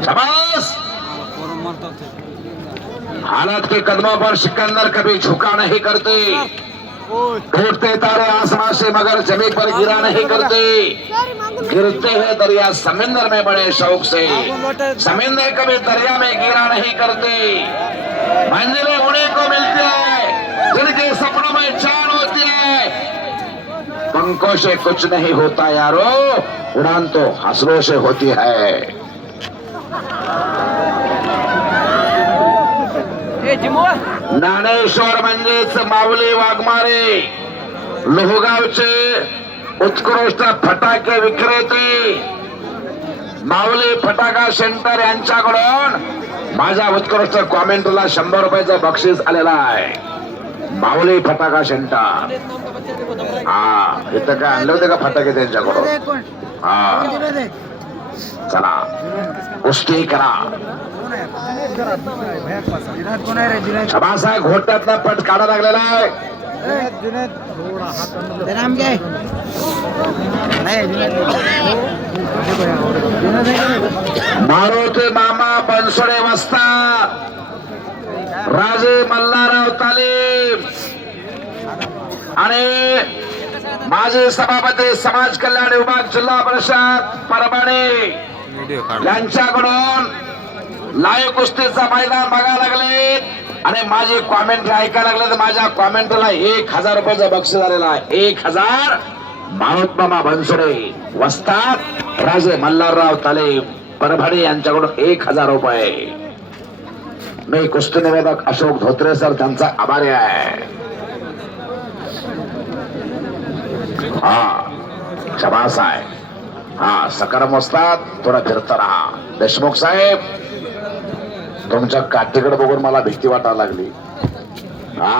शाबाश। हालात के कदमों पर सिकंदर कभी झुका नहीं करते, टूटते तारे आसमां से मगर जमीन पर गिरा नहीं करते, गिरते हैं दरिया समुद्र में बड़े शौक से, समुद्र कभी दरिया में गिरा नहीं करते। मंजिलें उन्हीं को मिलती है जिनके सपनों में जान होती है। पंखों से कुछ नहीं होता यारो, उड़ान तो हौसलों से होती है। ज्ञानेश्वर म्हणजेच माऊली वाघमारे, लोहगावचे उत्कृष्ट फटाके विक्रेते माऊली फटाका सेंटर यांच्याकडून माझ्या उत्कृष्ट कॉमेंटला 100 रुपयाचं बक्षीस आलेला आहे। माऊली फटाका सेंटर, हा इथं काय आणले होते का फटाके त्यांच्याकडून? हा चला कुस्ती करा। बाबासाहेब घोट्यातला पट काढा लागलेला आहे। मारुती मामा बनसोडे वस्ता, राजे मल्हारराव तालीम आणि माजी सभापती समाज कल्याण विभाग जिल्हा परिषद परभणी यांच्याकडून लाईव्ह कुस्तीचा मैदान बघायला लागले आणि माझी कॉमेंट ऐकायला लागले तर माझ्या कॉमेंटला 1000 रुपयाचं बक्षीस आलेलं आहे। 1000 मारुतमामा बनसोडे वस्ताद राजे मल्हारराव ताले परभणी यांच्याकडून 1000 रुपये। मी कुस्ती निवेदक अशोक धोत्रे सर त्यांचा आभारी आहे। हा शाबास आहे, हा सकारम वस्ताद, थोडा फिरता राहा। देशमुख साहेब तुमच्या काठीकडे बघून मला भीती वाटायला लागली। हा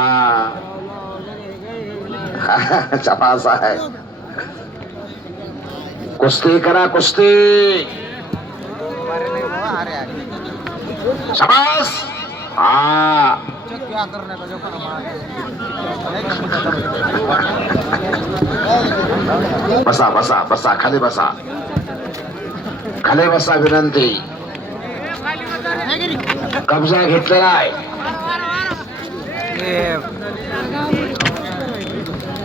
शाबास आहे, कुस्ती करा कुस्ती, शाबास। हा बसा बसा बसा, खाली बसा, खाली बसा विनंती। कब्जा घेतलेला आहे,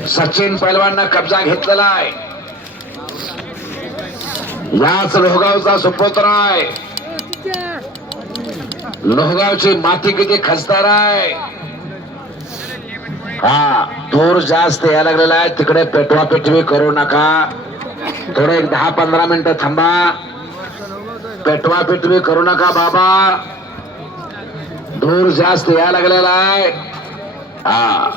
सचिन पैलवाननं कब्जा घेतलेला आहे। याच लोहगावचा सुपुत्र आहे। लोहगावची माती किती खस्तार आहे। हा दूर जास्त यायला लागलेला आहे, तिकडे पेटवा पेटवी करू नका। थोडे 10-15 मिनिटं थांबा, पेटवा पेटवी करू नका बाबा, दूर जास्त यायला लागलेला आहे। हा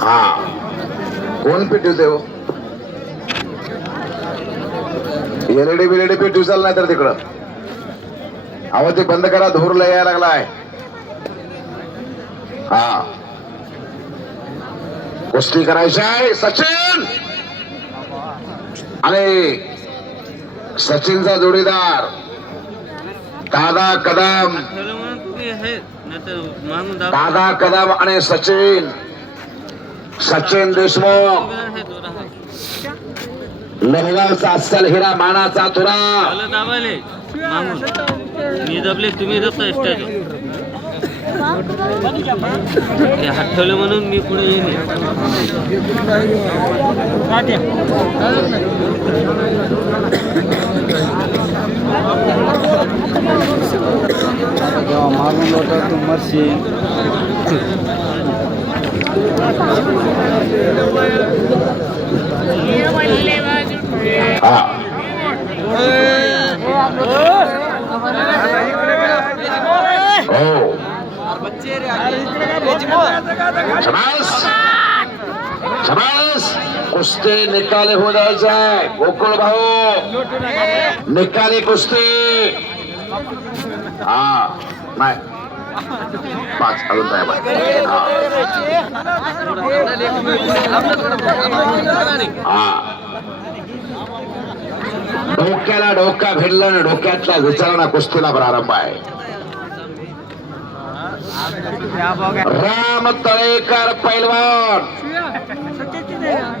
हा कोण पेटवते हो? एलईडी बिलेडी पेटू चाल नाही तर तिकडं अहो ते बंद करा, धूरला यायला लागलाय। हा कुस्ती करायची आहे सचिन आणि सचिनचा जोडीदार दादा कदम, दादा कदम आणि सचिन, सचिन देशमुख, लोहगावचा अस्सल हिरा, मानाचा तुरा। मी दबले तुम्ही दबता स्टेज हात ठेवले म्हणून मी पुढे येईन। मागून लोटा तू मरशील। कुस्ती निकाली हो जाए गोकुळ भाऊ, निकाली कुस्ती। हा नाही 5 अजून time आहे. हा. डोक्याला डोका भिडलं आणि डोक्यातल्या विचारांना कुस्तीला प्रारंभ आहे. राम तळेकर पैलवान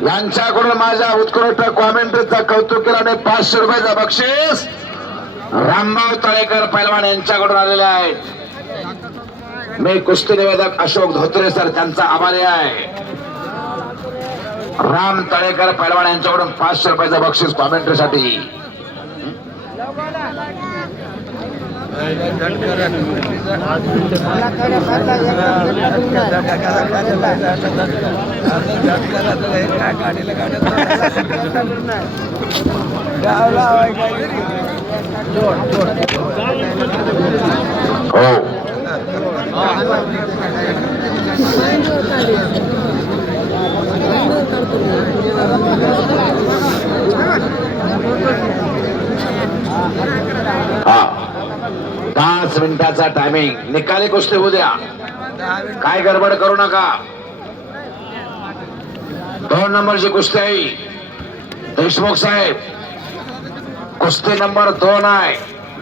यांच्याकडून माझ्या उत्कृष्ट कॉमेंट्रीचं कौतुक केलं आणि 500 रुपयाचं बक्षीस रामभाऊ तळेकर पैलवान यांच्याकडून आलेले आहेत. मी कुस्ती निवेदक अशोक धोत्रे सर त्यांचा आभारी आहे. राम तळेकर पैलवान यांच्याकडून 500 रुपयाचं बक्षीस कॉमेंट्रीसाठी. हो हा 5 मिनिटाचा टायमिंग. निकाली कुस्ती होऊ द्या, काय गडबड करू नका. 2 नंबरची कुस्ती आहे. देशमुख साहेब कुस्ती नंबर 2 आहे.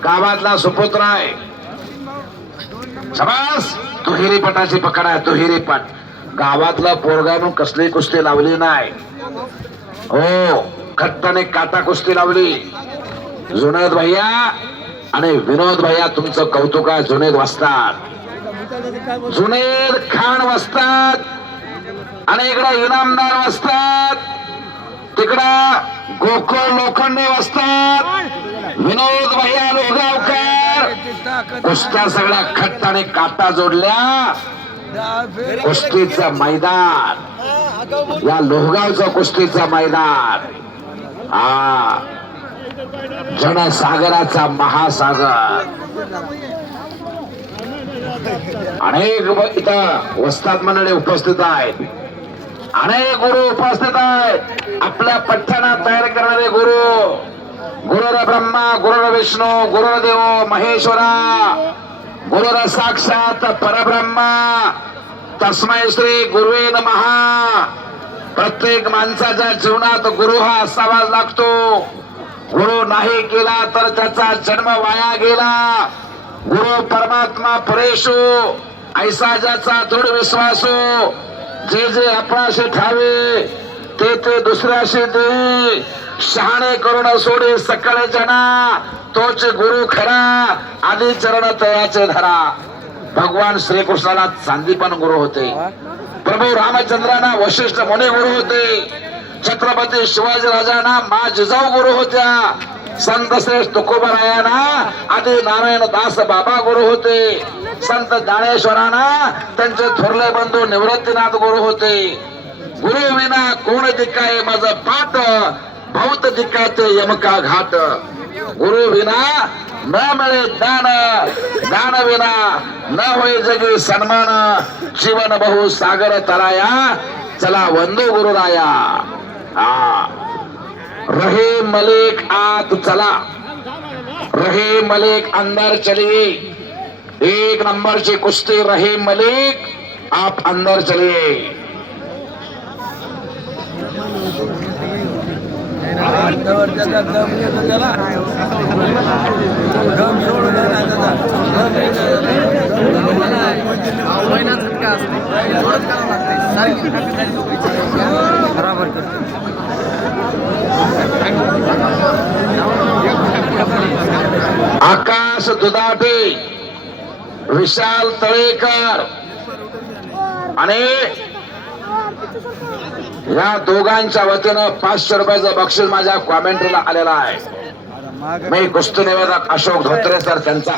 गावातला सुपुत्र आहे. शाबास. दुहेरी पटाची पकड आहे. दुहेरी पट. गावातला पोरगा म्हणून कसली कुस्ती लावली नाही. हो खट्टाने काटा कुस्ती लावली. जुनेद भैया आणि विनोद भैया तुमचं कौतुक आहे. जुनेद वस्ताद, जुनेद खान वस्ताद आणि इकडे इनामदार वस्ताद, तिकडं गोकुळ लोखंडे वस्ताद, विनोद भैया लोहगावकर. कुस्त्या सगळ्या खट्ट आणि काटा जोडल्या. कुस्तीचं मैदान, या लोहगावचं कुस्तीचं मैदान. हा जनसागराचा महासागर. अनेक इथं वस्ताद मंडळी उपस्थित आहेत. अनेक गुरु उपस्थित आहेत. आपल्या पठ्ठ्याना तयार करणारे गुरु. गुरुर ब्रह्मा गुरुर विष्णू गुरुदेव महेश्वरा गुरुर साक्षात परब्रह्मा तस्मै श्री गुरुवे नमः. प्रत्येक माणसाच्या जीवनात गुरु हा असावाच लागतो. गुरु नाही केला तर त्याचा जन्म वाया गेला. गुरु परमात्मा परेशो ऐसा ज्याचा दृढ विश्वासो. जे जे आपणाशी ठावे ते ते दुसऱ्याशी दे. शहाणे करून सोडे सकळ जना तोच गुरु खरा. आदी चरण तयाचे धरा. भगवान श्रीकृष्णाला चांदीपण गुरु होते. प्रभू रामचंद्रांना वशिष्ठ मुनी गुरु होते. छत्रपती शिवाजी राजांना मा जिजाऊ गुरु होत्या. संत श्रेष्ठ तुकोबारायांना आदी नारायण दास बाबा गुरु होते. संत ज्ञानेश्वरांना त्यांचे थोरले बंधू निवृत्तीनाथ गुरु होते. गुरु विना कोण दिकाय माझ पाठ बहुत दिकाते यमका घाट. गुरु विना न मिळे ज्ञान, ज्ञान विना न होय जगी सन्मान. जीवन बहु सागर तराया चला वंदू गुरुराया. रहे मलिक आत चला, रहे मलिक अंदर चलिए. 1 नंबरची कुस्ती रहे मलिक आप अंदर चलिए. आकाश दुधाटे, विशाल तळेकर आणि या दोघांच्या वतीनं 500 रुपयाचं बक्षीस माझ्या कॉमेंट्रीला आलेला आहे. मी कुस्ती निवेदक अशोक धोत्रे सर त्यांचा